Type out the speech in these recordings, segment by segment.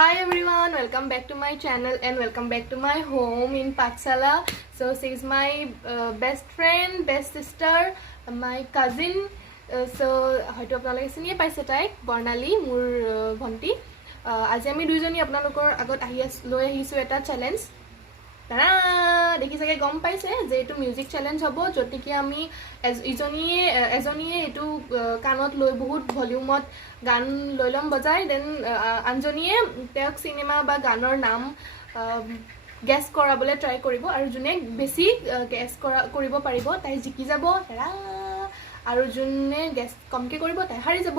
Hi everyone, welcome back to my channel and welcome back to my home in Patsala. So she is my best friend, best sister, my cousin. So hoito apnalage chinie paise taik Bornali mur bhanti. Aji ami duijoni apnalokor agot loi ahisu eta challenge. তারা দেখি চাগে গম পাইছে যে এটো music challenge হ'ব যতিকে আমি এজনীয়ে এটো কানত লৈ বহুত ভলিউমত গান লৈ লম বজাই দেন আনজনীয়ে তেওঁক সিনেমা বা গানৰ নাম গেছ কৰাবলৈ ট্ৰাই কৰিব আৰু যোনে বেছি গেছ কৰিব পাৰিব তাই জিকি যাব তাৰা আৰু যোনে গেছ কমকে কৰিব তাই হাৰি যাব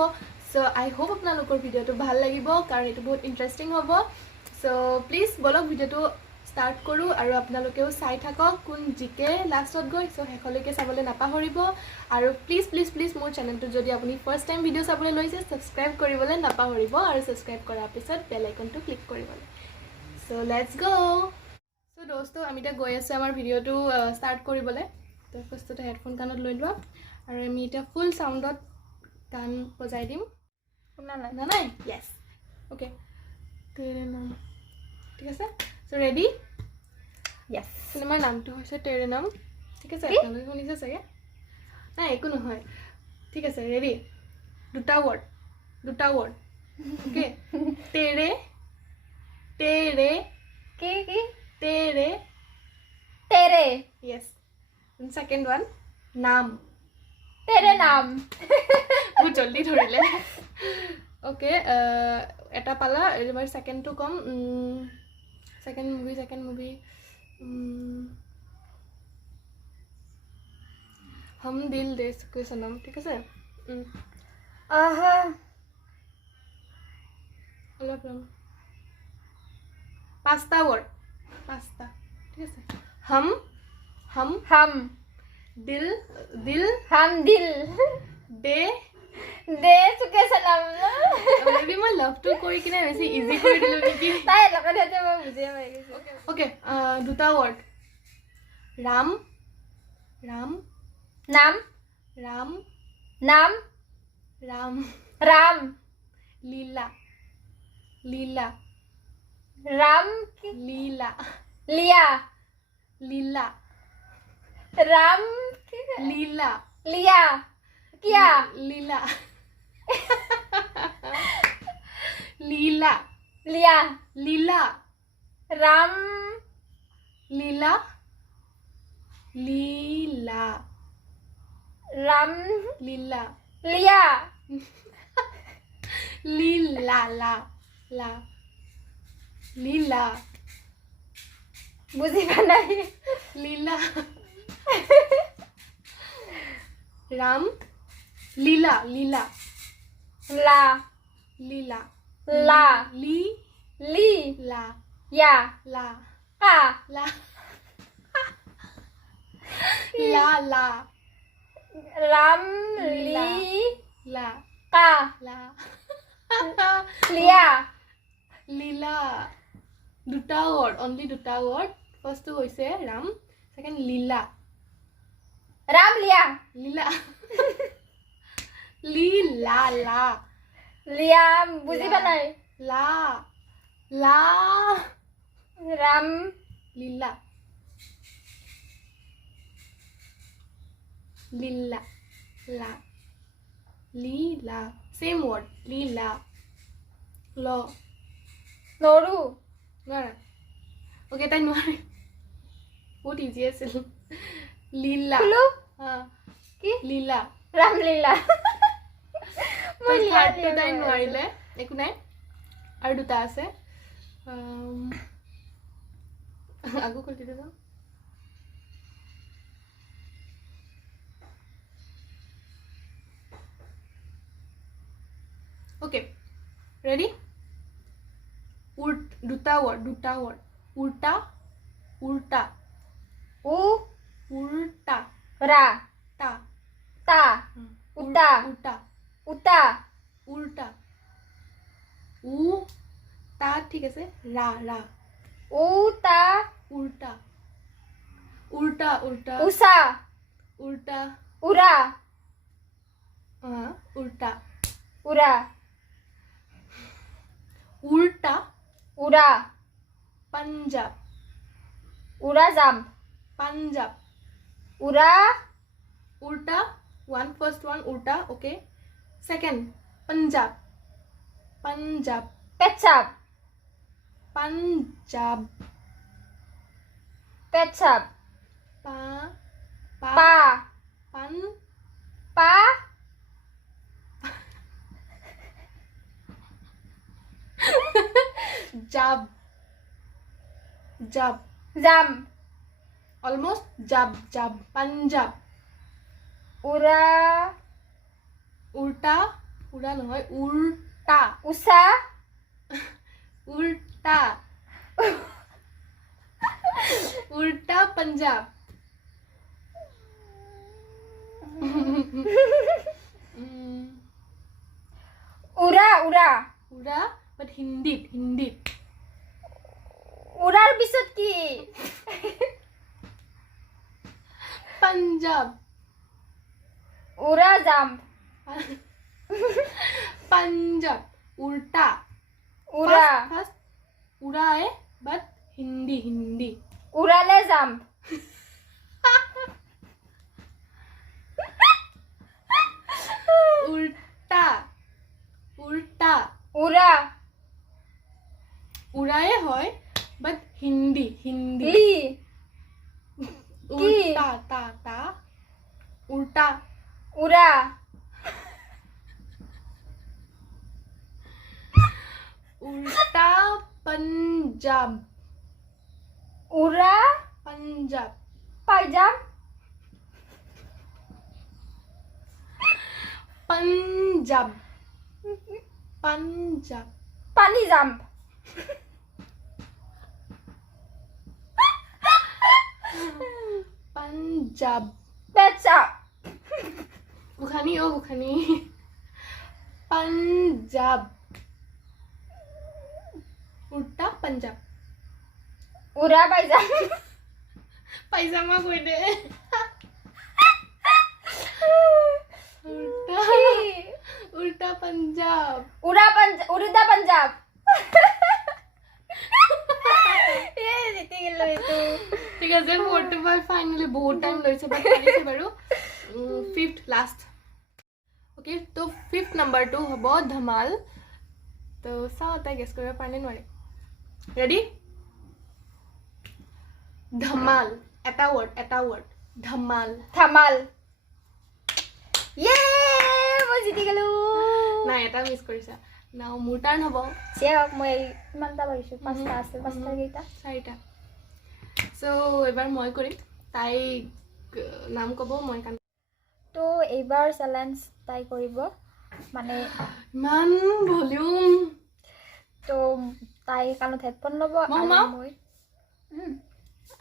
সো আই হোপ আপোনালোকৰ ভিডিওটো ভাল লাগিব কাৰণ এটো বহুত ইন্টাৰেষ্টিং হ'ব সো প্লিজ বলক ভিডিওটো স্টাৰ্ট কৰো আৰু আপোনালোকেও চাই থাকক কোন জিকে লাষ্টত গৈ সো হেখলৈকে চাবলৈ নাপাহৰিব আৰু প্লিজ প্লিজ প্লিজ মোৰ চেনেলটো যদি আপুনি ফাৰ্স্ট টাইম ভিডিও চাবলৈ লৈছে সাবস্ক্ৰাইব কৰিবলৈ নাপাহৰিব আৰু সাবস্ক্ৰাইব কৰাৰ পিছত বেল আইকনটো ক্লিক কৰিবলৈ সো লেটস গো সো দোস্তো আমি এটা গৈ আছে আমাৰ ভিডিওটো স্টাৰ্ট কৰিবলৈ তো ফাৰ্স্টতে হেডফোন কানত লৈ লোৱা আৰু আমি এটা ফুল সাউন্ডত গান বজাই দিম শুনা নাই ইয়েস ওকে তেৰে নাম ঠিক আছে So ready? Yes. Cinema নাম তো হৈছে তেৰে নাম ঠিক আছে আপোনালোকে শুনিছে চাগে না একো নহয় ঠিক আছে ৰেডি দুটা ওয়াৰ্ড ওকে তেৰে কি তেৰে yes and second one নাম तेरे नाम বহুত জলদি ধৰিলে ওকে এটা পালা এবাৰ সেকেন্ড টু কম second movie हम दिल दे सके सनम ठीक है आहा hello from pasta word pasta ठीक है हम दिल हम दिल दे चुके सनम मेबी मैं लव टू कोई किना वैसे इजी कर दिलो नेकी ताई लगत हेते मैं बुझे पाइ गेছো ओके দুটা ওয়ার্ড রাম नाम लीला राम लीला लिया राम लीला लिया क्या लीला लीला लिया राम लीला राम लीला लिया लीला बुझी बनाई लीला राम लीला ला ली ला या ला का ला ला राम ला का ला लिया लीला দুটা ওয়ার্ড অনলি দুটা ওয়ার্ড ফার্স্ট তো হইছে রাম সেকেন্ড লীলা राम लिया लिया बुझी बनाई ला राम लीला सेम वर्ड लीला लो नोरू নোৱাৰা ওকে তাই নোৱাৰে বহুত ইজি আছিল লীলা খুলু কি লীলা राम लीला মই লীলা তাই নোৱাৰিলে একো নাই আৰু দুটা আছে আগু কৰি দিছো ওকে ৰেডি দুটা ওয়ার্ড উল্টা उल्टा रा ता उल्टा उल्टा उ ता ठीक আছে रा उल्टा उषा उल्टा उरा उल्टा उरा उल्टा Ura. Punjab. Ura jump. Punjab. Ura. Ulta. First one, ulta. Okay. Second, Punjab. Punjab. Petchap. Punjab. Petchap. Pa. Pa. Pan. Pa. Jab. Jab. Jam. Almost. Jab. Jab. Punjab. Ura. Ulta. Ura নহয়. Ulta. Usa. Ulta. Ulta Punjab. Ura. Ura. Ura, but Hindi. Urar pisot ki? Punjab. Ura jump. Punjab. Ulta. Ura. First Ura hai, but Hindi. Urale jump. Ulta. Ura. Urae hoy, but Hindi. Li. Ulta. Ta. Ulta. Ura. Ulta Punjab. Ura. Punjab. Pajam. Punjab. Pani jump. Punjab. Petchap. Bukhani. Punjab. Ulta Punjab. Ura pajam. Pajama koi de. Ulta Punjab. Urda Punjab. জিতি গেলো এইটো ঠিক আছে 45 finally বহুত time লৈছে বাট পাৰিছে বাৰু fifth last okay তো ফিফথ নাম্বাৰটো হ'ব ধমাল তো চাও তাই গেছ কৰিব পাৰে নোৱাৰে ৰেডি ধমাল এটা ৱৰ্ড ধমাল থামাল মই জিতি গেলো নাই এটা মিছ কৰিছা নাও মোৰ টাৰ্ণ হ'ব চেক মই ইমানটা পাৰিছো পাঁচটা আছে পাঁচটা কেইটা চাৰিটা সো এবাৰ মই কৰিম তাই নাম ক'ব মই কাম তো এইবাৰ চ্যালেঞ্জ তাই কৰিব মানে ইমান ভলিউম তো তাই কাণত হেডফোন ল'ব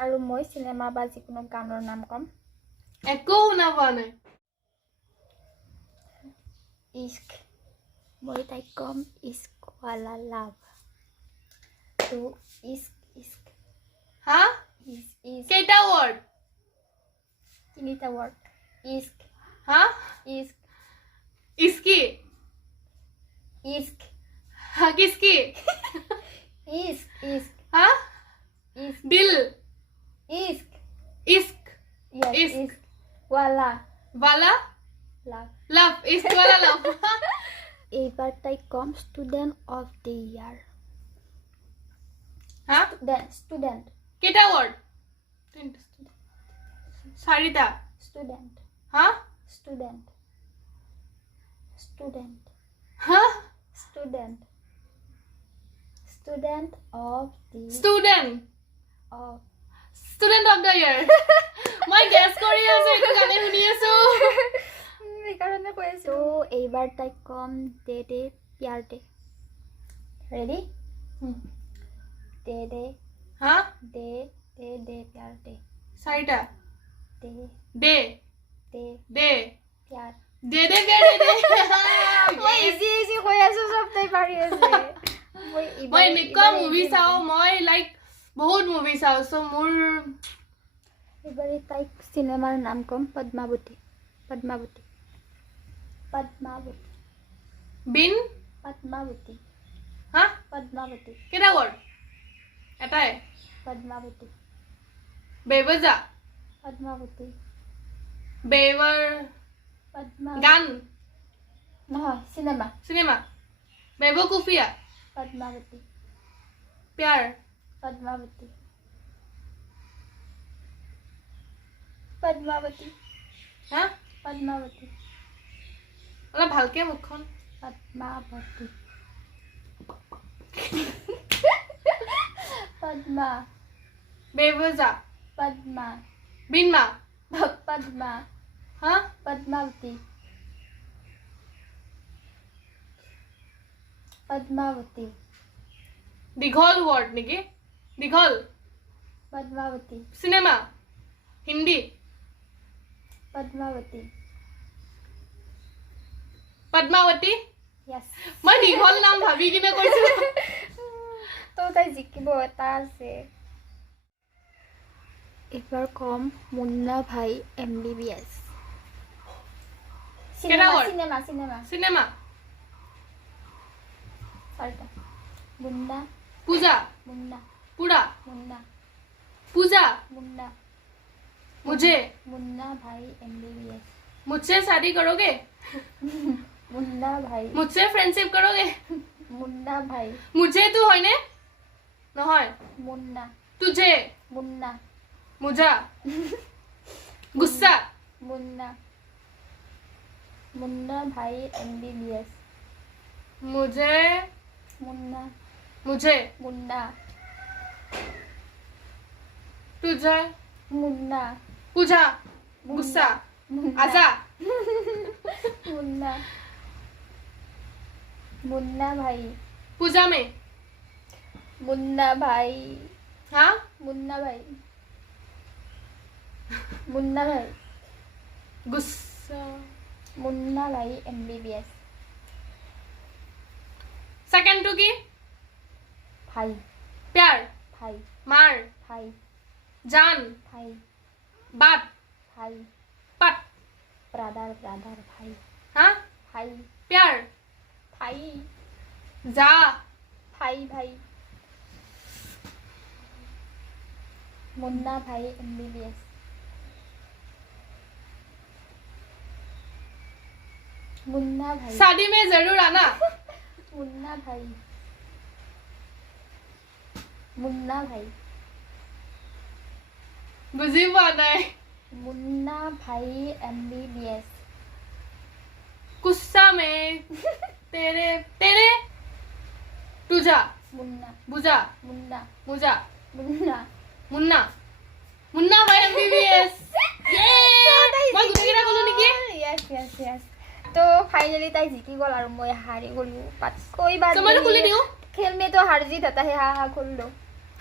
আৰু মই চিনেমা বা যিকোনো গানৰ নাম ক'ম একো শুনা পোৱা নাই ইস্ক মই তাইক ক'ম ইস্ক ৱালা লাভ তো ইস্ক হা কেইটা ৱৰ্ড তিনিটা ৱৰ্ড ইস্ক হা ইস্ক ইসকি ইস্ক হা কিসকি ইস্ক হা ইস্ক দিল ইস্ক इश्क ইস্ক ৱালা वाला লাভ लव इश्क वाला लव এইবাৰ তাইক ক'ম ষ্টুডেণ্ট অফ দ্য ইয়াৰ হা ষ্টুডেণ্ট কেইটা ৱৰ্ড চাৰিটা ষ্টুডেণ্ট হা ষ্টুডেণ্ট হা student of the student of student of the year মই গেছ কৰি আছো এইটো গানে শুনি আছো সেইকাৰণে কৈ আছো এইবাৰ তাইক ক'ম দে দে প্যাৰ দে ৰেডি দে দে হা দে দে দে প্যাৰ দে চাৰিটা দে দে দে দে প্যাৰ দে দে প্যাৰ দে মই ইজি কৈ আছো চব তাই পাৰি আছে মই এনেকুৱা মুভি চাওঁ মই লাইক বহুত মুভি চাওঁ চ' মোৰ এইবাৰ তাইক চিনেমাৰ নাম ক'ম পদ্মাৱতী বিন পদ্মাৱতী হা পদ্মাৱতী কেইটা ৱৰ্ড এটাই পদ্মাৱতী বেবজা পদ্মাৱতী বেवर পদ্মা গান নহয় চিনেমা सिनेमा बेवकूफिया পদ্মাৱতী प्यार পদ্মাৱতী পদ্মাৱতী हाँ পদ্মাৱতী অলপ ভালকে মুখখন পদ্মাৱতী পদ্মা बेवजा পদ্মা बिनमा পদ্মা हाँ পদ্মাৱতী পদ্মাৱতী दीघल वर्ड नेकी दीघल পদ্মাৱতী सिनेमा हिंदी পদ্মাৱতী पद्मावती য়েছ मैं दीघल नाम भाबी किने কৈছো তো তাই জিকিব এটা আছে এবাৰ কম মুন্না ভাই MBBS কেটা word? চিনেমা চিনেমা सिनेमा চাৰিটা মুন্না पूजा মুন্না पूरा মুন্না पूजा মুন্না मुझे মুন্না ভাই MBBS मुझसे शादी करोगे মুন্না ভাই मुझसे फ्रेंडशिप करोगे মুন্না ভাই मुझे तू হয়নে নহয় মুন্না तुझे মুন্না मुझा गुस्सा মুন্না মুন্না ভাই MBBS मुझे মুন্না मुझे মুন্না तुझे মুন্না पूजा गुस्सा आजा মুন্না মুন্না ভাই पूजा में মুন্না ভাই हाँ মুন্না ভাই মুন্না ভাই गुस्सा মুন্না ভাই MBBS सेकंड टू की ভাই प्यार ভাই मार ভাই जान ভাই बात ভাই पट ব্রাদার ব্রাদার ভাই हाँ ভাই प्यार ভাই जा ভাই ভাই মুন্না ভাই MBBS মুন্না ভাই शादी में जरूर आना মুন্না ভাই মুন্না ভাই बुझी पाना है মুন্না ভাই MBBS गुस्सा में तेरे तेरे तुझा মুন্না बुझा মুন্না मुझा মুন্না मुन्ना मुन्ना भाई एमबीबीएस মই গুটেকিটা কলো নেকি yes yes yes তো ফাইনালি তাই জিকি গল আৰু মই হাৰি গলো বাট कोई बात तो मैंने खुली नहीं खेल में तो हार जीत होता है हाँ हाँ खोल लो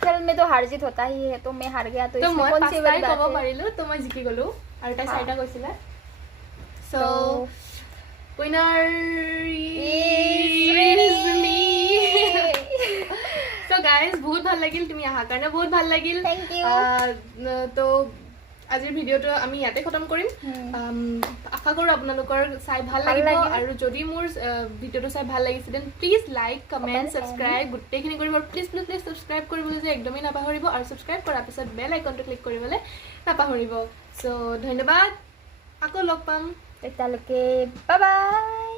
खेल में तो हार जीत होता ही है तो मैं हार गया तो तो इसमें মই कौन सी পাঁচটাই बड़ी ক'ব बात है পাৰিলো তো মই জিকি গলো আৰু তাই हाँ। চাৰিটা কৈছিলে so So, winner is me. So guys বহুত ভাল লাগিল তুমি অহাৰ কাৰণে বহুত ভাল লাগিল Thank you. তো আজিৰ ভিডিঅ'টো আমি ইয়াতে খতম কৰিম আশা কৰোঁ আপোনালোকৰ চাই ভাল ভাল লাগিব লাগিল। আৰু যদি মোৰ ভিডিঅ'টো চাই ভাল লাগিছে then please like comment Comment subscribe গোটেইখিনি কৰিব আৰু প্লিজ প্লিজ প্লিজ ছাবস্ক্ৰাইব কৰিবলৈ যে একদমেই নাপাহৰিব আৰু ছাবস্ক্ৰাইব কৰাৰ পিছত বেল আইকনটো ক্লিক কৰিবলৈ নাপাহৰিব চ' ধন্যবাদ আকৌ লগ পাম তেতিয়ালৈকে বাই বাই